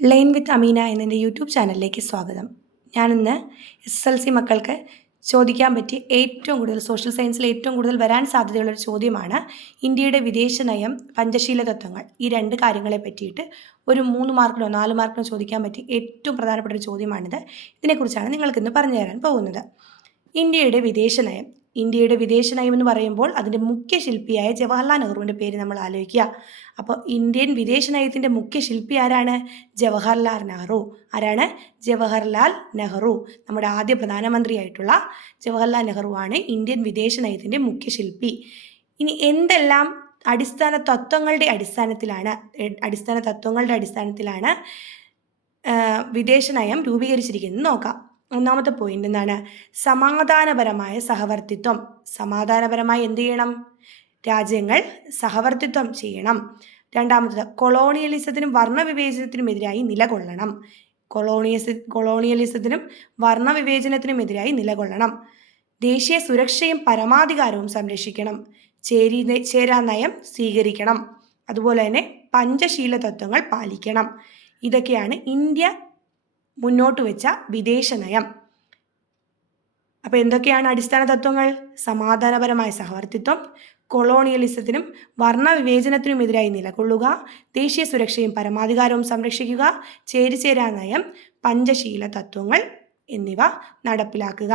Line വിത്ത് Ameena എന്നെൻ്റെ YouTube ചാനലിലേക്ക് സ്വാഗതം. ഞാനിന്ന് SSLC മക്കൾക്ക് ചോദിക്കാൻ പറ്റിയ ഏറ്റവും കൂടുതൽ സോഷ്യൽ സയൻസിൽ ഏറ്റവും കൂടുതൽ വരാൻ സാധ്യതയുള്ളൊരു ചോദ്യമാണ് ഇന്ത്യയുടെ വിദേശ നയം, പഞ്ചശീല തത്വങ്ങൾ. ഈ രണ്ട് കാര്യങ്ങളെ പറ്റിയിട്ട് ഒരു 3 മാർക്കിനോ 4 മാർക്കിനോ ചോദിക്കാൻ പറ്റിയ ഏറ്റവും പ്രധാനപ്പെട്ട ഒരു ചോദ്യമാണിത്. ഇതിനെക്കുറിച്ചാണ് നിങ്ങൾക്കിന്ന് പറഞ്ഞു തരാൻ പോകുന്നത്. ഇന്ത്യയുടെ വിദേശ നയം എന്ന് പറയുമ്പോൾ അതിൻ്റെ മുഖ്യ ശില്പിയായ ജവഹർലാൽ നെഹ്റുവിൻ്റെ പേര് നമ്മൾ ആലോചിക്കുക. അപ്പോൾ ഇന്ത്യൻ വിദേശ നയത്തിൻ്റെ മുഖ്യ ശില്പി ആരാണ്? ജവഹർലാൽ നെഹ്റു. ആരാണ്? ജവഹർലാൽ നെഹ്റു. നമ്മുടെ ആദ്യ പ്രധാനമന്ത്രിയായിട്ടുള്ള ജവഹർലാൽ നെഹ്റുവാണ് ഇന്ത്യൻ വിദേശ നയത്തിൻ്റെ മുഖ്യ ശില്പി. ഇനി എന്തെല്ലാം അടിസ്ഥാന തത്വങ്ങളുടെ അടിസ്ഥാനത്തിലാണ് വിദേശ നയം രൂപീകരിച്ചിരിക്കുന്നത് നോക്കാം. ഒന്നാമത്തെ പോയിന്റ് എന്താണ്? സമാധാനപരമായ സഹവർത്തിത്വം. സമാധാനപരമായി എന്ത് ചെയ്യണം? രാജ്യങ്ങൾ സഹവർത്തിത്വം ചെയ്യണം. രണ്ടാമത്തത് കൊളോണിയലിസത്തിനും വർണ്ണവിവേചനത്തിനും എതിരായി നിലകൊള്ളണം. കൊളോണിയലിസത്തിനും വർണ്ണവിവേചനത്തിനും എതിരായി നിലകൊള്ളണം. ദേശീയ സുരക്ഷയും പരമാധികാരവും സംരക്ഷിക്കണം. ചേരാ നയം സ്വീകരിക്കണം. അതുപോലെ തന്നെ പഞ്ചശീല തത്വങ്ങൾ പാലിക്കണം. ഇതൊക്കെയാണ് ഇന്ത്യ മുന്നോട്ട് വെച്ച വിദേശ നയം. അപ്പോൾ എന്തൊക്കെയാണ് അടിസ്ഥാന തത്വങ്ങൾ? സമാധാനപരമായ സഹവർത്തിത്വം, കൊളോണിയലിസത്തിനും വർണ്ണവിവേചനത്തിനും എതിരായി നിലകൊള്ളുക, ദേശീയ സുരക്ഷയും പരമാധികാരവും സംരക്ഷിക്കുക, ചേരാ നയം, പഞ്ചശീല തത്വങ്ങൾ എന്നിവ നടപ്പിലാക്കുക.